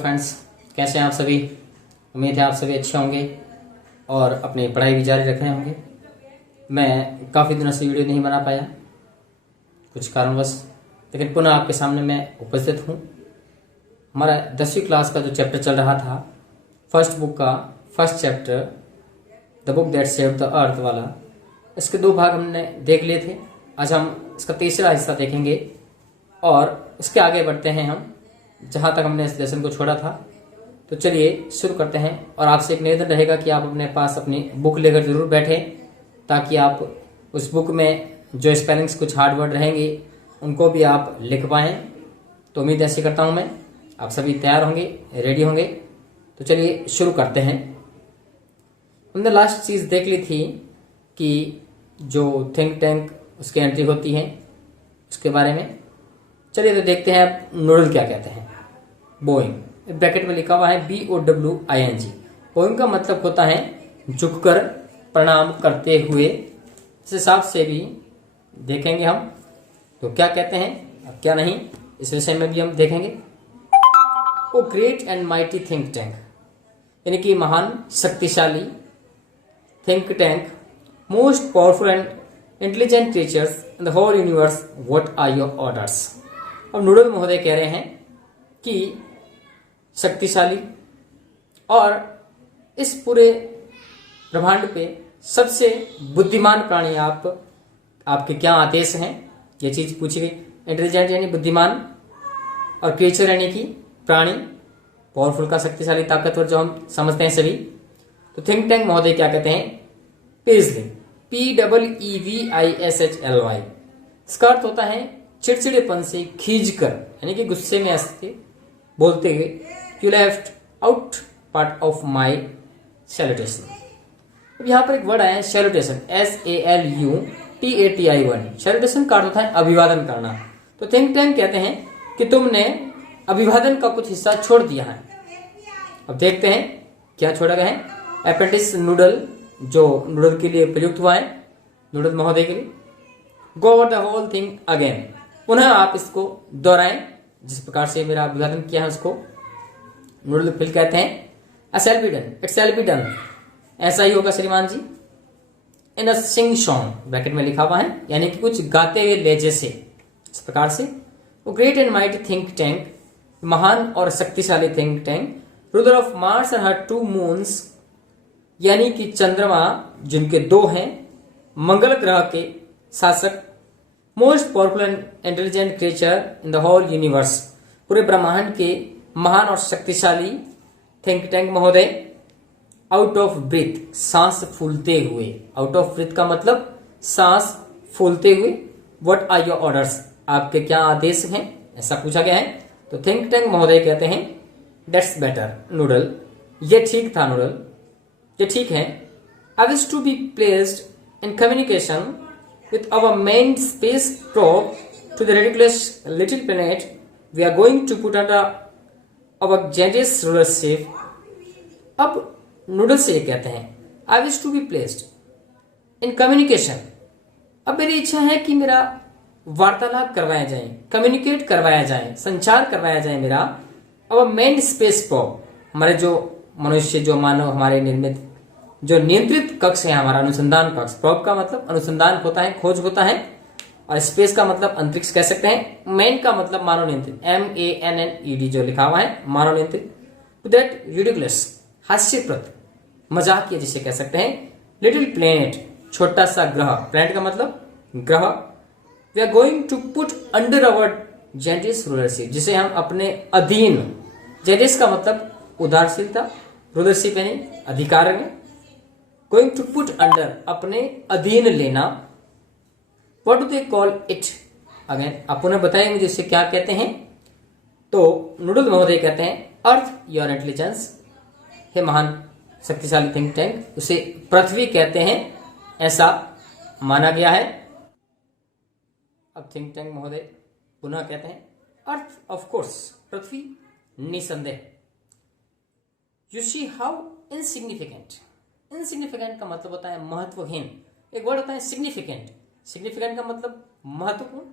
Friends, कैसे हैं आप सभी। उम्मीद है आप सभी अच्छे होंगे और अपनी पढ़ाई भी जारी रख रहे होंगे। मैं काफ़ी दिनों से वीडियो नहीं बना पाया कुछ कारणवश, लेकिन पुनः आपके सामने मैं उपस्थित हूँ। हमारा 10वीं क्लास का जो चैप्टर चल रहा था, फर्स्ट बुक का first chapter the book that saved the earth वाला, इसके 2 भाग हमने देख लिए थे। आज हम इसका तीसरा हिस्सा देखेंगे और इसके आगे बढ़ते हैं हम जहाँ तक हमने इस लेसन को छोड़ा था। तो चलिए शुरू करते हैं। और आपसे एक निवेदन रहेगा कि आप अपने पास अपनी बुक लेकर जरूर बैठें, ताकि आप उस बुक में जो स्पेलिंग्स कुछ हार्ड वर्ड रहेंगे उनको भी आप लिख पाएँ। तो उम्मीद ऐसी करता हूँ मैं, आप सभी तैयार होंगे, रेडी होंगे। तो चलिए शुरू करते हैं। हमने लास्ट चीज़ देख ली थी कि जो थिंक टैंक उसकी एंट्री होती है उसके बारे में। चलिए तो देखते हैं अब नूडल क्या कहते हैं। बोइंग, ब्रैकेट में लिखा हुआ है BOWING। बोइंग का मतलब होता है झुककर प्रणाम करते हुए। इस हिसाब से भी देखेंगे हम तो क्या कहते हैं अब क्या नहीं, इस विषय में भी हम देखेंगे। O great and mighty think tank, यानी कि महान शक्तिशाली think tank, most powerful and intelligent creatures in the whole universe, what are your orders. अब नूडल महोदय कह रहे हैं कि शक्तिशाली और इस पूरे ब्रह्मांड पे सबसे बुद्धिमान प्राणी आपके क्या आदेश हैं, ये चीज पूछी गई। इंटेलिजेंट यानी बुद्धिमान और क्रिएचर यानी कि प्राणी, पावरफुल का शक्तिशाली ताकतवर जो हम समझते हैं सभी। तो थिंक टैंक महोदय क्या कहते हैं, पेजलिंग, PEEVISHLY। इसका अर्थ होता है चिड़चिड़ेपन से खींचकर, यानी कि गुस्से में ऐसे बोलते हुए, you left out part of my salutation. अब यहाँ पर एक वर्ड आया है सैल्यूटेशन, SALUTATI। सैल्यूटेशन का अर्थ होता है अभिवादन करना। तो थिंक टैंक कहते हैं कि तुमने अभिवादन का कुछ हिस्सा छोड़ दिया है। अब देखते हैं क्या छोड़ा गया है। अपेंडिक्स नूडल, जो नूडल के लिए प्रयुक्त हुआ है, नूडल महोदय के लिए। Go over the whole thing again, पुनः आप इसको दोहराएं जिस प्रकार से मेरा अभिवादन किया है उसको नूडल फिल कहते हैं। A shall be done, it shall be done, ऐसा ही होगा श्रीमान जी। इन अ सिंग सॉन्ग, ब्रैकेट में लिखा हुआ है, यानी कि कुछ गाते हुए लहजे से, इस प्रकार से। वो great and mighty think tank, महान और शक्तिशाली think tank, ruler of Mars and her 2 moons, यानी कि चंद्रमा जिनके 2 हैं, मंगल ग्रह के शासक, most powerful and intelligent creature in the whole universe, पूरे ब्रह्मांड के महान और शक्तिशाली थिंक टैंक महोदय। आउट ऑफ ब्रीथ, सांस फूलते हुए। आउट ऑफ ब्रीथ का मतलब सांस फूलते हुए। व्हाट आर योर ऑर्डर्स, आपके क्या आदेश हैं, ऐसा पूछा गया है। तो थिंक टैंक महोदय कहते हैं दैट्स बेटर नूडल, ये ठीक था नूडल, ये ठीक है। I wish to be placed in communication with our main space probe to the ridiculous little planet we are going to put under our generous rulership। अब नूडल से ये कहते हैं I wish to be placed in communication। अब मेरी इच्छा है कि मेरा वार्तालाप करवाया जाए, कम्युनिकेट करवाया जाए, संचार करवाया जाए मेरा our main space probe, हमारे जो मनुष्य, जो मानव, हमारे निर्मित जो नियंत्रित कक्ष है, हमारा अनुसंधान कक्ष। प्रोब का मतलब अनुसंधान होता है, खोज होता है, और स्पेस का मतलब अंतरिक्ष कह सकते हैं। मैन का मतलब मानव नियंत्रित, MANNED जो लिखा हुआ है, मानव नियंत्रित। टू दैट रिडिकुलस, हास्यप्रद, मजाकिया जिसे कह सकते हैं, लिटिल प्लेनेट, छोटा सा ग्रह, प्लेनेट का मतलब ग्रह। We are going to put under our generous rulership, जिसे हम अपने अधीन, जेनरस का मतलब उदारशीलता, रूलरशिप यानी अधिकार में, गोइंग टू पुट अंडर, अपने अधीन लेना। What do they call it again, आप उन्हें बताएंगे मुझे इसे क्या कहते हैं। तो नूडल महोदय कहते हैं अर्थ योर इंटेलिजेंस, हे महान शक्तिशाली थिंक टैंक, उसे पृथ्वी कहते हैं, ऐसा माना गया है। अब थिंक टैंक महोदय पुनः कहते हैं अर्थ ऑफ कोर्स, पृथ्वी निसंदेह। You see how insignificant, insignificant का मतलब होता है महत्वहीन। एक वर्ड होता है सिग्निफिकेंट, सिग्निफिकेंट का मतलब महत्वपूर्ण,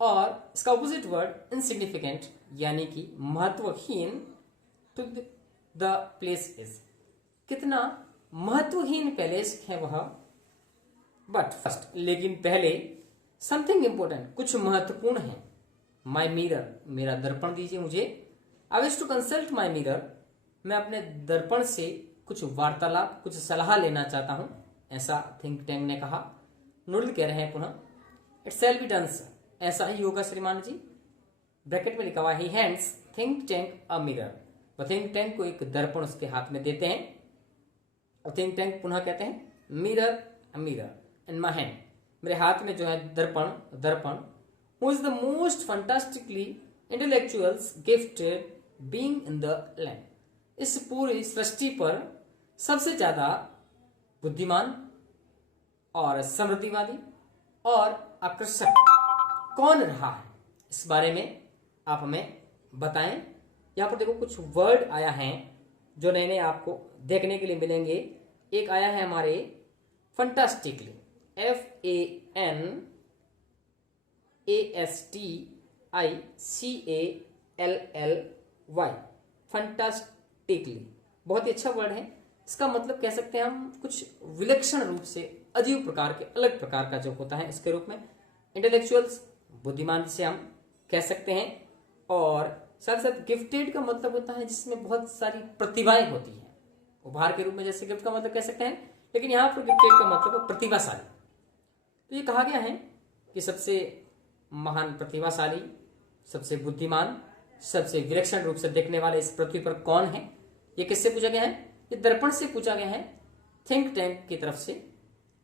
और इसका ऑपोजिट वर्ड इनसिग्निफिकेंट यानी कि महत्वहीन टू द प्लेस इज, कितना महत्वहीन पैलेस है वह, बट फर्स्ट, लेकिन पहले, समथिंग इंपॉर्टेंट, कुछ महत्वपूर्ण है, माई मिरर, मेरा दर्पण दीजिए मुझे, I wish to consult my mirror, मैं अपने दर्पण से कुछ वार्तालाप, कुछ सलाह लेना चाहता हूं, ऐसा थिंक टैंक ने कहा। नूडल कह रहे हैं पुनः, it shall be done sir, ऐसा ही होगा श्रीमान जी। ब्रैकेट में लिखा हुआ he hands think tank a mirror, वह थिंक टैंक को एक दर्पण उसके हाथ में देते हैं और थिंक टैंक पुनः कहते हैं mirror, a mirror in my hand, मेरे हाथ में जो है दर्पण, दर्पण, who is the most fantastically intellectuals gifted being in the land, इस पूरी सृष्टि पर सबसे ज्यादा बुद्धिमान और समृद्धिवादी और आकर्षक कौन रहा है, इस बारे में आप हमें बताएं। यहां पर देखो कुछ वर्ड आया है जो नए नए आपको देखने के लिए मिलेंगे। एक आया है हमारे फंटास्टिकली, FANTASTICALLY, फंटास्टिकली, बहुत ही अच्छा वर्ड है। इसका मतलब कह सकते हैं हम कुछ विलक्षण रूप से, अजीब प्रकार के, अलग प्रकार का जो होता है, इसके रूप में। इंटेलेक्चुअल्स, बुद्धिमान जिसे हम कह सकते हैं, और साथ साथ गिफ्टेड का मतलब होता है जिसमें बहुत सारी प्रतिभाएं होती हैं, उपहार के रूप में, जैसे गिफ्ट का मतलब कह सकते हैं, लेकिन यहां पर गिफ्टेड का मतलब प्रतिभाशाली। तो ये कहा गया है कि सबसे महान प्रतिभाशाली, सबसे बुद्धिमान, सबसे विलक्षण रूप से देखने वाले इस पृथ्वी पर कौन है, ये किससे पूछा गया है, ये दर्पण से पूछा गया है, थिंक टैंक की तरफ से,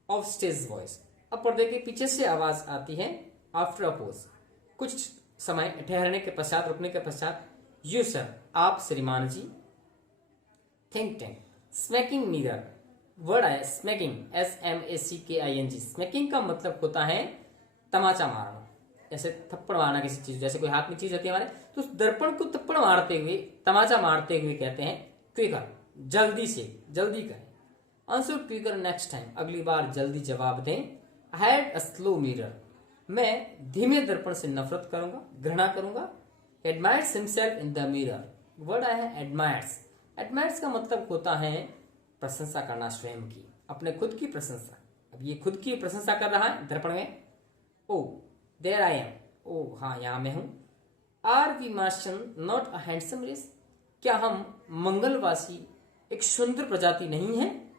ऑफ स्टेज वॉइस। अब पर्दे के पीछे से आवाज आती है, आफ्टर अ पॉज, कुछ समय ठहरने के पश्चात, रुकने के पश्चात, यू सर, आप श्रीमान ji, think tank, smacking mirror, word आया स्मैकिंग, SMACKING, स्मैकिंग का मतलब होता है तमाचा मारना, ऐसे थप्पड़ मारना किसी चीज, जैसे कोई हाथ में चीज होती है हमारे, तो उस दर्पण को थप्पड़ मारते हुए, तमाचा मारते हुए कहते हैं क्विकर, जल्दी से, जल्दी करें। आंसर क्विकर नेक्स्ट टाइम, अगली बार जल्दी जवाब दें। I had a slow mirror, मैं धीमे दर्पण से नफरत करूंगा, घृणा करूंगा। Admires himself in the mirror, word आया है एडमायर्स, एडमायर्स का मतलब होता है प्रशंसा करना, स्वयं की, अपने खुद की प्रशंसा। अब ये खुद की प्रशंसा कर रहा है दर्पण में, ओ देयर आई एम, ओ हाँ यहां मैं हूं। Are we Martian not a handsome race, क्या हम मंगलवासी एक सुंदर प्रजाति नहीं है।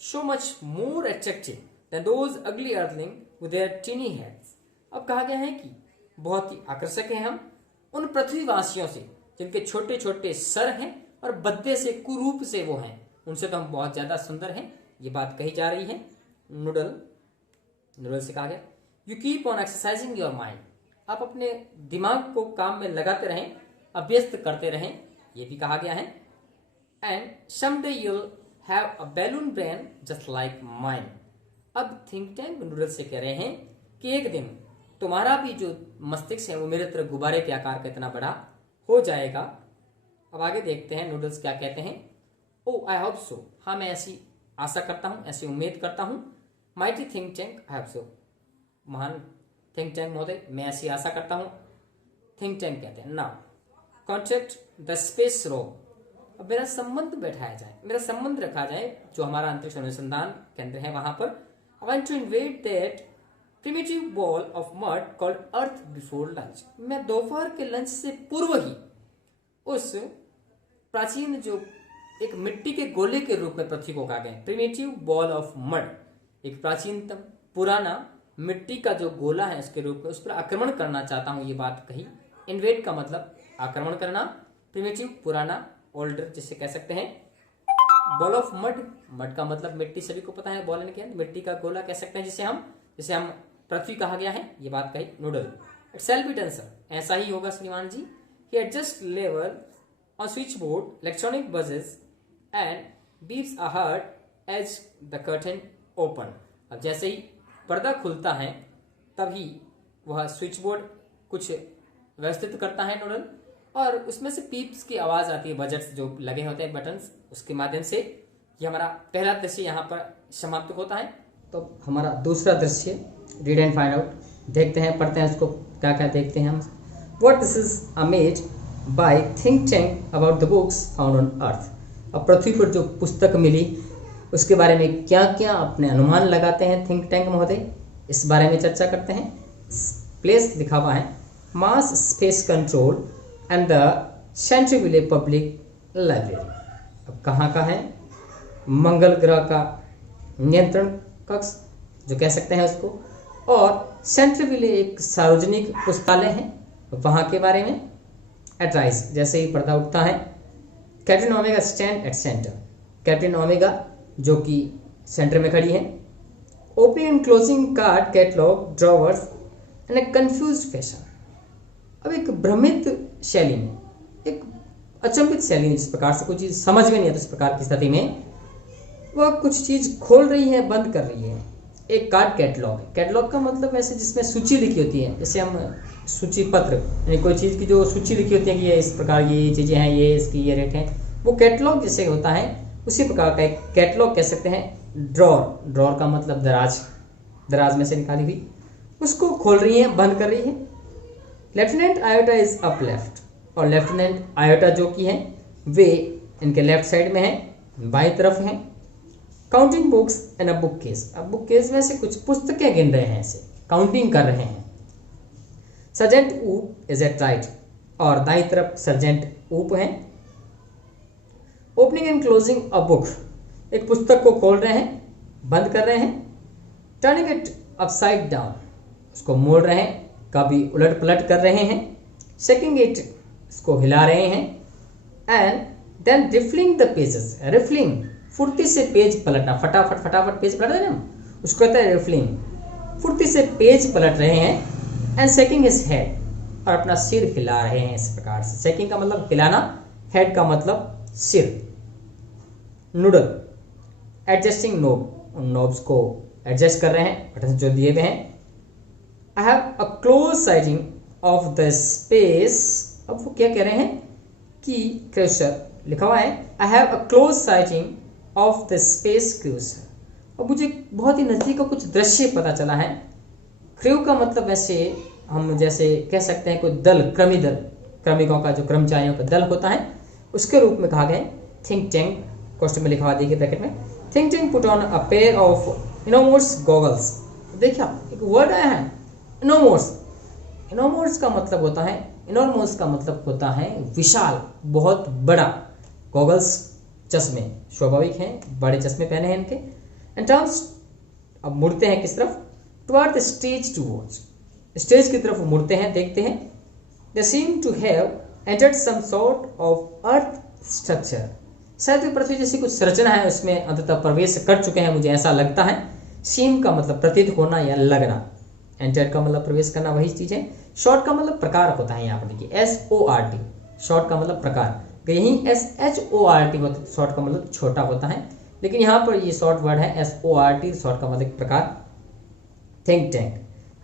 So much more attractive than those ugly earthling with their tiny heads, अब कहा गया है कि बहुत ही आकर्षक है हम उन पृथ्वीवासियों से जिनके छोटे छोटे सर हैं और बद्दे से, कुरूप से वो हैं, उनसे तो हम बहुत ज्यादा सुंदर हैं, ये बात कही जा रही है। नूडल से कहा गया, you keep on exercising your mind, आप अपने दिमाग को काम में लगाते रहें, अभ्यस्त करते रहें, ये भी कहा गया है। And someday you'll have a balloon brain just like mine, अब थिंक टैंक नूडल से कह रहे हैं कि एक दिन तुम्हारा भी जो मस्तिष्क है वो मेरे तरह गुब्बारे के आकार का इतना बड़ा हो जाएगा। अब आगे देखते हैं नूडल्स क्या कहते हैं। ओ आई होप सो, हाँ मैं ऐसी आशा करता हूँ, ऐसी उम्मीद करता हूँ। Mighty think tank I hope so, महान थिंक टैंक महोदय मैं ऐसी आशा करता हूँ। थिंक टैंक कहते हैं नाउ कॉन्ट्रैक्ट द स्पेस रोब, अब मेरा संबंध बैठाया जाए, मेरा संबंध रखा जाए जो हमारा अंतरिक्ष अनुसंधान केंद्र है वहां पर। I want to invade that primitive ball of mud called Earth before lunch, मैं दोपहर के लंच से पूर्व ही उस प्राचीन जो एक मिट्टी के गोले के रूप में पृथ्वी को कहा गया, प्रिमिटिव बॉल ऑफ मड, एक प्राचीनतम पुराना मिट्टी का जो गोला है उसके रूप में उस पर आक्रमण करना चाहता हूं, ये बात कही। इन्वेड का मतलब आक्रमण करना, प्रिमिटिव पुराना, ओल्डर जिसे कह सकते हैं। बॉल ऑफ मड, मड का मतलब मिट्टी, सभी को पता है, बॉल क्या है, मिट्टी का गोला कह सकते हैं जिसे हम पृथ्वी कहा गया है, ये बात कही Noodle. It shall be done sir, ऐसा ही होगा श्रीमान ji. He adjust level on switch board, electronic buzzes and beeps are heard as the curtain open, अब जैसे ही पर्दा खुलता है तभी वह स्विच बोर्ड कुछ व्यवस्थित करता है नूडल, और उसमें से पीप्स की आवाज आती है, बजट्स जो लगे होते हैं बटन्स, उसके माध्यम से। ये हमारा पहला दृश्य यहाँ पर समाप्त होता है। तो हमारा दूसरा दृश्य रीड एंड फाइंड आउट देखते हैं, पढ़ते हैं उसको, क्या क्या देखते हैं हम। What this is a maze by think tank about the books found on earth. अब पृथ्वी पर जो पुस्तक मिली उसके बारे में क्या क्या अपने अनुमान लगाते हैं थिंक टैंक महोदय, इस बारे में चर्चा करते हैं। प्लेस लिखा हुआ है Mars space control and the central public library. अब कहाँ का है? मंगल ग्रह का नियंत्रण कक्ष जो कह सकते हैं उसको, और सेंट्रल एक सार्वजनिक पुस्तकालय है, वहाँ के बारे में। एट्राइस, जैसे ही पर्दा उठता है, captain omega stand at centre, captain omega जो कि सेंटर में खड़ी है। Opening and closing card catalogue drawers in A confused fashion. अब एक भ्रमित शैली में, एक अचंभित शैली में, जिस प्रकार से कोई चीज़ समझ में नहीं है तो इस प्रकार की स्थिति में वह कुछ चीज़ खोल रही है, बंद कर रही है। एक कार्ड कैटलॉग, कैटलॉग का मतलब वैसे जिसमें सूची लिखी होती है, जैसे हम सूची पत्र, यानी कोई चीज़ की जो सूची लिखी होती है कि ये इस प्रकार ये चीज़ें हैं, ये इसकी ये रेट है, वो कैटलॉग जैसे होता है उसी प्रकार का एक कैटलॉग कह सकते हैं। ड्रॉर, ड्रॉर का मतलब दराज, दराज में से निकाली हुई, उसको खोल रही है, बंद कर रही है। Lieutenant iota is up left, और लेफ्टिनेंट आयोटा जो कि है वे इनके लेफ्ट साइड में है, बाई तरफ है। Counting books and a book case, अब बुक केस में से कुछ पुस्तकें गिन रहे हैं, ऐसे काउंटिंग कर रहे हैं। सर्जेंट ऊप इज एट राइट, और दाई तरफ सर्जेंट ऊप है। Opening and closing a book, एक पुस्तक को खोल रहे हैं, बंद कर रहे हैं। टर्निंग इट अपसाइड डाउन, उसको मोड़ रहे हैं, कभी उलट पलट कर रहे हैं। शेकिंग इट, इसको हिला रहे हैं। And then riffling the pages, riffling फुर्ती से पेज पलटना, फटाफट फटाफट पेज पलट रहे हैं हम, उसको कहते हैं रिफलिंग, फुर्ती से पेज पलट रहे हैं। एंड शेकिंग हिज हेड, और अपना सिर हिला रहे हैं इस प्रकार से। शेकिंग का मतलब हिलाना, हेड का मतलब सिर। नूडल, एडजस्टिंग नोब, उन नोब्स को एडजस्ट कर रहे हैं, बटन जो दिए हुए हैं। I have a close sighting of the space, अब वो क्या कह रहे हैं कि क्रूसर लिखा हुआ है, I have a close sighting of the space cruiser. अब मुझे बहुत ही नजदीक का कुछ दृश्य पता चला है। क्रू का मतलब वैसे हम जैसे कह सकते हैं कोई दल, क्रमी दल, क्रमिकों का जो कर्मचारियों का दल होता है, उसके रूप में कहा गया। थिंक टैंक क्वेश्चन में लिखा हुआ देखिए ब्रैकेट में, think tank put on a pair of enormous goggles. देखिए एक वर्ड आया है इनोमोर्स, इनोमोर्स का मतलब होता है, इनोमोर्स का मतलब होता है विशाल, बहुत बड़ा। गॉगल्स चश्मे, स्वाभाविक हैं, बड़े चश्मे पहने हैं इनके। एंड टर्न्स, अब मुड़ते हैं किस तरफ? Toward the stage to watch, stage की तरफ मुड़ते हैं, देखते हैं। They seem to have entered some sort of earth structure, शायद पृथ्वी जैसी कुछ संरचना है उसमें अंततः प्रवेश कर चुके हैं, मुझे ऐसा लगता है। सीम का मतलब प्रतीत होना या लगना, एंटर का मतलब प्रवेश करना, वही चीज है। शॉर्ट का मतलब प्रकार होता है, यहाँ पर देखिए SORT, शॉर्ट का मतलब प्रकार। यही SHORT होता है, शॉर्ट का मतलब छोटा होता है, लेकिन यहाँ पर ये शॉर्ट वर्ड है SORT, शॉर्ट का मतलब प्रकार। थिंक टैंक,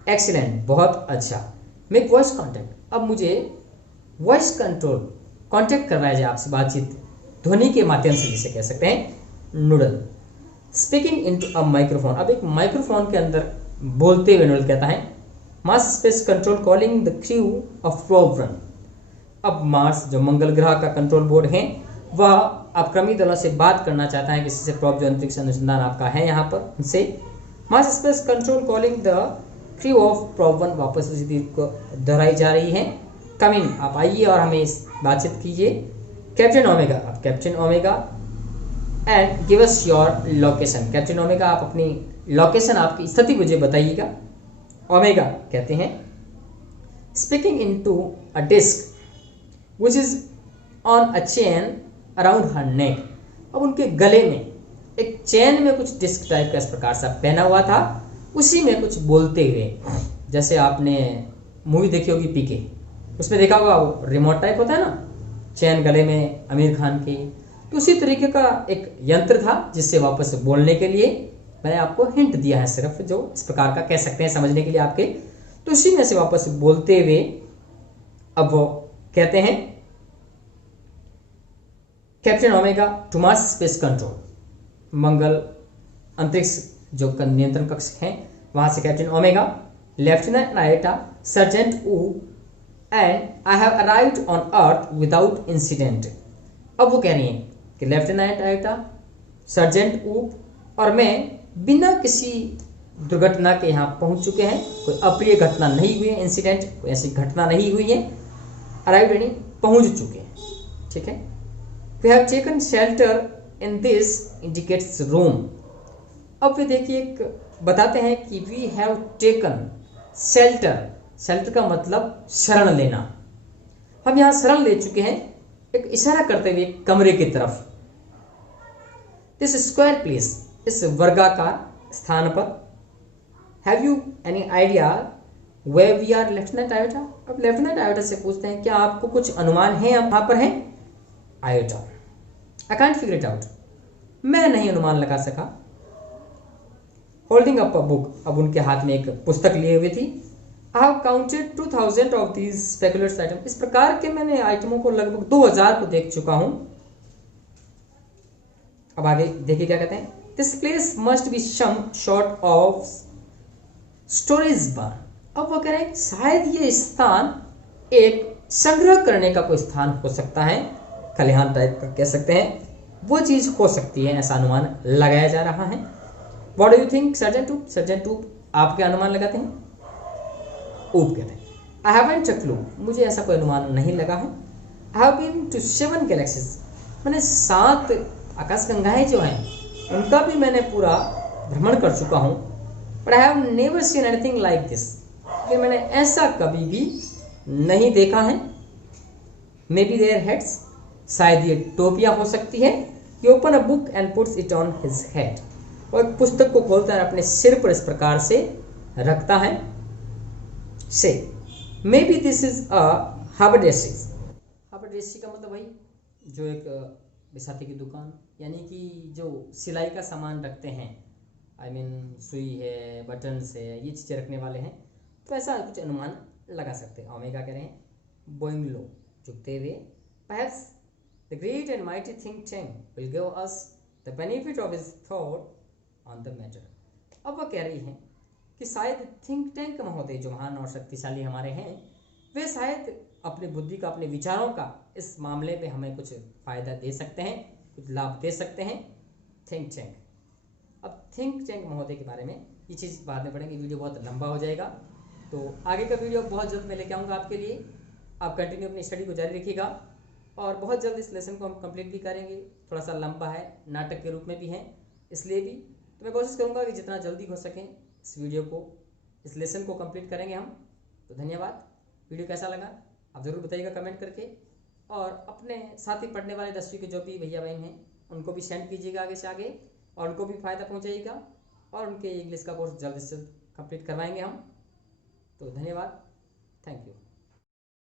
एक्सीलेंट, बहुत अच्छा। मेक वॉइस कॉन्टैक्ट, अब मुझे वॉइस कंट्रोल कॉन्टैक्ट करवाया जाए आपसे, बातचीत ध्वनि के माध्यम से, जिसे कह सकते हैं noodle. Speaking into a microphone, अब एक माइक्रोफोन के अंदर बोलते हुए नूडल कहता है। Mars space control calling the crew of probe 1, अब मार्स जो मंगल ग्रह का कंट्रोल बोर्ड है वह अपक्रमी दलों से बात करना चाहता है, किसी से प्रोब जो अंतरिक्ष अनुसंधान आपका है यहाँ पर, उनसे। Mars space control calling the crew of probe 1, वापस उसी चीज को दोहराई जा रही है। कम इन, आप आइए और हमें इस बातचीत कीजिए। कैप्टन ओमेगा, अब captain omega and give us your location, captain omega आप अपनी लोकेशन, आपकी स्थिति मुझे बताइएगा। ओमेगा कहते हैं speaking into a disc which is on a chain around her neck, अब उनके गले में एक चेन में कुछ डिस्क टाइप का इस प्रकार सा पहना हुआ था, उसी में कुछ बोलते हुए, जैसे आपने मूवी देखी होगी पीके, उसमें देखा होगा वो रिमोट टाइप होता है ना, चैन गले में आमिर खान की, तो उसी तरीके का एक यंत्र था जिससे वापस बोलने के लिए मैंने आपको हिंट दिया है, सिर्फ जो इस प्रकार का कह सकते हैं समझने के लिए आपके, तो उसी में से वापस बोलते हुए अब वो कहते हैं captain Omega to Mars space control, मंगल अंतरिक्ष जो नियंत्रण कक्ष है वहां से captain Omega, lieutenant Iota, sergeant Oo and I have arrived on earth without incident. अब वो कह रही हैं कि लेफ्टिनेंट आयोटा, सर्जेंट ऊप और मैं बिना किसी दुर्घटना के यहाँ पहुंच चुके हैं। कोई अप्रिय घटना नहीं हुई है, इंसिडेंट कोई ऐसी घटना नहीं हुई है। अराइव्ड यानी पहुंच चुके हैं, ठीक है। We have taken shelter in this indicates room. अब वे देखिए बताते हैं कि we have taken shelter. Shelter का मतलब शरण लेना। हम यहाँ शरण ले चुके हैं, एक इशारा करते हुए कमरे की तरफ। दिस स्क्वायर प्लेस, इस वर्गाकार स्थान पर। Have you any idea where we are lieutenant Iota. अब लेफ्टिनेंट आयोटा से पूछते हैं क्या आपको कुछ अनुमान है हम कहाँ पर हैं। Iota, I can't figure it out, मैं नहीं अनुमान लगा सका। होल्डिंग अप अ बुक, अब उनके हाथ में एक पुस्तक लिए हुए थी। I have counted 2000 of these spectacular item. इस प्रकार के मैंने आइटमों को लगभग 2000 को देख चुका हूं। अब आगे देखिए क्या कहते हैं। This place must be some sort of storage bar. अब वो कह रहे हैं शायद ये स्थान एक संग्रह करने का कोई स्थान हो सकता है, खलिहान टाइप का कह सकते हैं, वो चीज हो सकती है, ऐसा अनुमान लगाया जा रहा है। What do you think sergeant ऊप। सर्जेंट ऊप, आप क्या अनुमान लगाते हैं। ऊप कहते हैं आई हैवंट अ क्लू, मुझे ऐसा कोई अनुमान नहीं लगा है। I have been to 7 galaxies, मैंने 7 आकाशगंगाएं जो हैं उनका भी मैंने पूरा भ्रमण कर चुका हूँ। But I have never seen anything like this, लेकिन मैंने ऐसा कभी भी नहीं देखा है। मे बी देयर हेड्स, शायद ये टोपियां हो सकती है। He open a book and puts it on his head, और पुस्तक को खोलता है अपने सिर पर इस प्रकार से रखता है। Say maybe this is a haberdashery. Haberdashery का मतलब वही जो एक बिसाती की दुकान, यानी कि जो सिलाई का सामान रखते हैं, आई मीन सुई है, बटन्स है, ये चीज़ें रखने वाले हैं। तो ऐसा कुछ अनुमान लगा सकते हैं। ओमेगा कह रहे हैं बोइंग लो, झुकते हुए। Perhaps the great and mighty think tank will give us the benefit of his thought on the matter. अब वह कह रही हैं कि शायद थिंक टैंक महोदय जो महान और शक्तिशाली हमारे हैं, वे शायद अपनी बुद्धि का, अपने विचारों का इस मामले में हमें कुछ फायदा दे सकते हैं, कुछ लाभ दे सकते हैं। थिंक टैंक, अब थिंक टैंक महोदय के बारे में ये चीज़ बाद में पढ़ेंगे, वीडियो बहुत लंबा हो जाएगा। तो आगे का वीडियो बहुत जल्द मैं लेके आऊँगा आपके लिए। आप कंटिन्यू अपनी स्टडी को जारी रखिएगा और बहुत जल्द इस लेसन को हम कंप्लीट भी करेंगे। थोड़ा सा लंबा है, नाटक के रूप में भी है, इसलिए भी तो मैं कोशिश करूंगा कि जितना जल्दी हो सके इस वीडियो को, इस लेसन को कंप्लीट करेंगे हम। तो धन्यवाद। वीडियो कैसा लगा आप ज़रूर बताइएगा कमेंट करके, और अपने साथी पढ़ने वाले 10वीं के जो भी भैया बहन हैं उनको भी सेंड कीजिएगा आगे से आगे, और उनको भी फ़ायदा पहुँचाइएगा, और उनके इंग्लिश का कोर्स जल्द से जल्द कंप्लीट करवाएंगे हम। तो धन्यवाद, थैंक यू।